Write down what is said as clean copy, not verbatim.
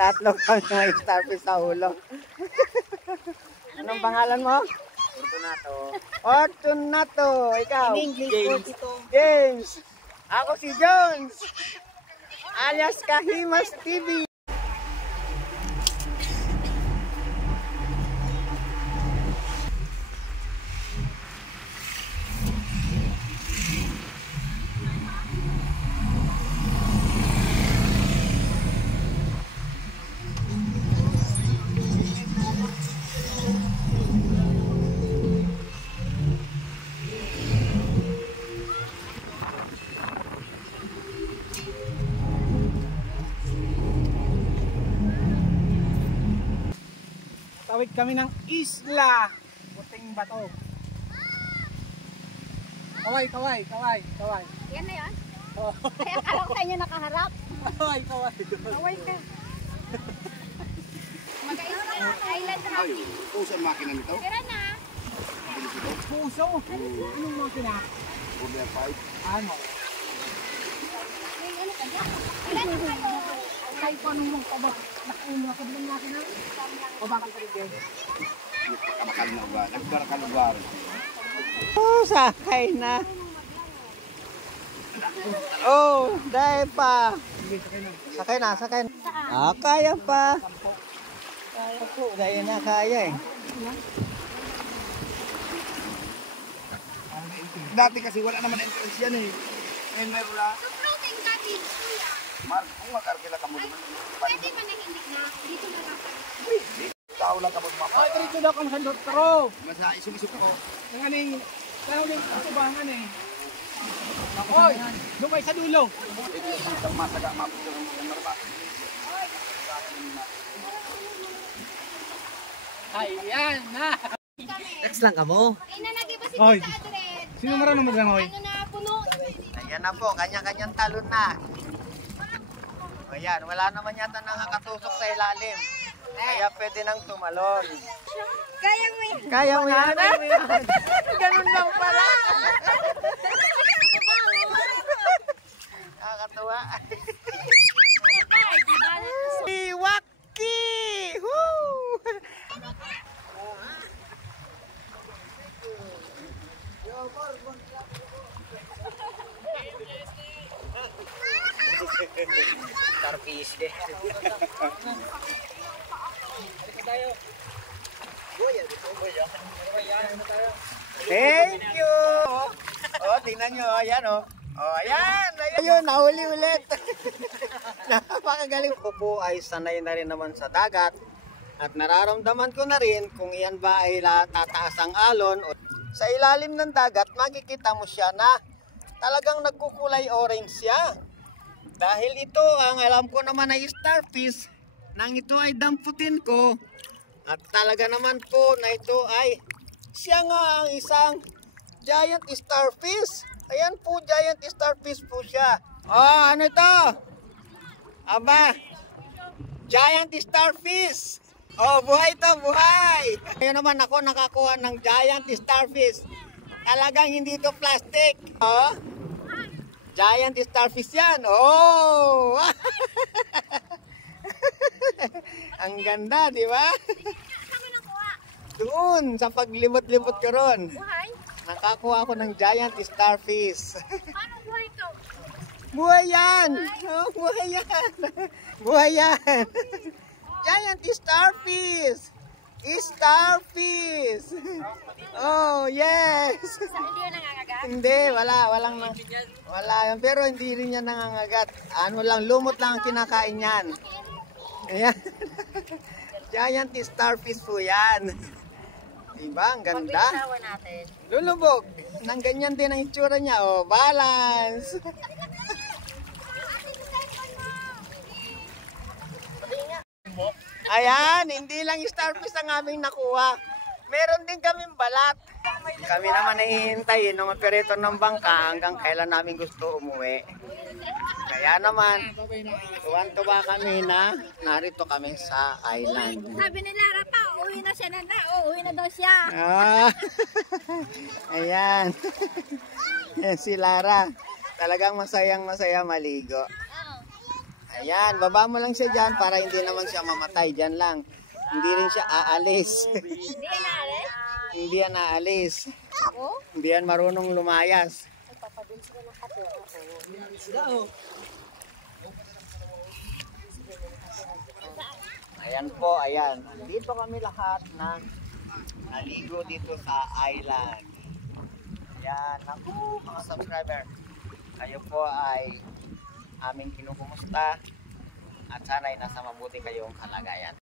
Tatlo kami mga starfish sa ulo. Anong pangalan mo? Fortunato. Fortunato. Ikaw? James. James. Ako si Jones. Alias Kahimas TV. Tawid kami ng isla. Puting bato. Kaway. Yan na yan? Oh. Kaya akala ko kanya nakaharap. Kaway. Kaway ka. Mag-island hopping. Puso ang makina nito. Tira na. Puso. Anong makina? Order 5. Ano? May ano ka dyan? Ilan na kayo? Ay, paano mong kabak? Nakuha ka ba ng makina? O bakit ka rin? Nagpakalugar. Nagpakalugar. Oh, sakay na. Oh, dahil pa. Sakay na. Ah, kaya pa. Kaya po, dahil na kaya eh. Dati kasi wala naman entrance yan eh. Ngayon meron na. So floating cottage. Kung makarkila ka mo naman. Pwede ba na hindi na? Dito na lang. Tao lang ka mo mapa. Oh, ito daw kung saan doktor. Masa isok-isok ako. Nanganing, kaya ulit katubangan eh. Oy, doon kayo sa dulo. Ito yung isang masaga mapito ng mga marba. Ayan na. Text lang ka mo. Inanagay ba si Oy. Tita Adred? Sino marunong maglangoy? Ano na, puno. Ayan na po, kanya-kanyang talon na. Ayan, wala naman yata nakakatusok sa ilalim. Kaya pwede nang tumalon. Kaya mo yan. Kaya mo yan? Ganun lang pala. Nakakatuwa. Iwaki! Woo! Starfish deh. Thank you! Oh, tingnan nyo. Ayan, oh. Oh, ayan. Ayun, nahuli ulit. Napakagaling. Ako po ay sanay na rin naman sa dagat. At nararamdaman ko na rin kung iyan ba ay tataas ang alon. Sa ilalim ng dagat, makikita mo siya na talagang nagkukulay orange siya. Dahil ito, ang alam ko naman ay starfish. Nang ito ay damputin ko. At talaga naman po na ito ay siya nga ang isang giant starfish. Ayan po, giant starfish po siya. Oh, ano ito? Aba, giant starfish. Oh, buhay ito, buhay. Ngayon naman ako nakakuha ng giant starfish. Talagang hindi ito plastic. Oh, giant starfish yan. Oh! Ang ganda, di ba? Saan mo nakuha? Doon, sa paglibot-libot ko ron. Buhay? Nakakuha ako ng giant starfish. Paano buhay ito? Buhay yan! Oh, buhay yan! Buhay yan! Giant starfish! Starfish! Oh, yes! Hindi yun nangangagat? Hindi, wala yan. Pero hindi rin yan nangangagat. Ano lang, lumot lang ang kinakain yan. Ayan. Giant starfish po yan. Diba? Ang ganda. Pag natin. Lulubog. Nang ganyan din ang itsura niya. Oh, balance. Ayan, hindi lang starfish ang aming nakuha. Meron din kaming balat. Kami naman nahihintay ng operator ng bangka hanggang kailan namin gusto umuwi. Kaya naman, tuwan-tuwa kami na narito kami sa island. Sabi ni Lara pa, uuwi na siya uuwi na daw siya. Ah, ayan. Yan si Lara. Talagang masayang-masaya maligo. Ayan, baba mo lang siya dyan para hindi naman siya mamatay. Dyan lang. Hindi rin siya aalis. Hindi na naalis? Hindi yan aalis. Oo? Hindi yan marunong lumayas. Papabili sila ng kape. Ayan po, ayan. Dito kami lahat na naligo dito sa island. Ayan, naku, mga subscriber. Kayo po ay aming kinukumusta at sana'y nasa mabuti kayong kalagayan.